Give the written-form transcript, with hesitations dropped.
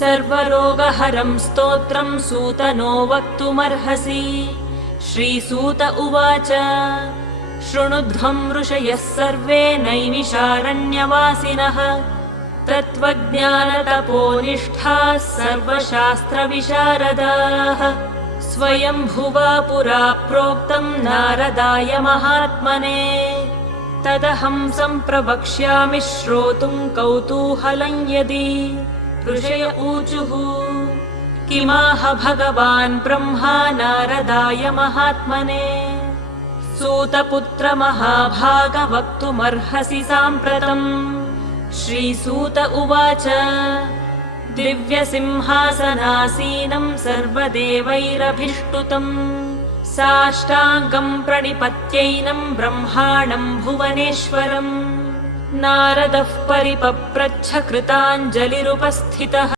सर्वरोगहरं स्तोत्रं सूतनो वक्तुमर्हसि। श्रीसूत उवाच शृणुध्वं ऋषयः सर्वे नैमिषारण्यवासिनः तत्त्वज्ञानतपोनिष्ठाः सर्वशास्त्रविशारदाः। स्वयंभुवा पुरा प्रोक्तं नारदाय महात्मने तदहं सम्प्रवक्ष्यामि श्रोतुं कौतूहलं यदि। ऋषय ऊचुः किमाह भगवान् ब्रह्मा नारदाय महात्मने सूतपुत्र महाभाग वक्तुमर्हसि साम्प्रतम्। श्रीसूत उवाच दिव्यसिंहासनासीनं सर्वदेवैरभिष्टुतम् साष्टाङ्गं प्रणिपत्यैनं ब्रह्माणं भुवनेश्वरम्। नारदः परिपप्रच्छ कृताञ्जलिरुपस्थितः।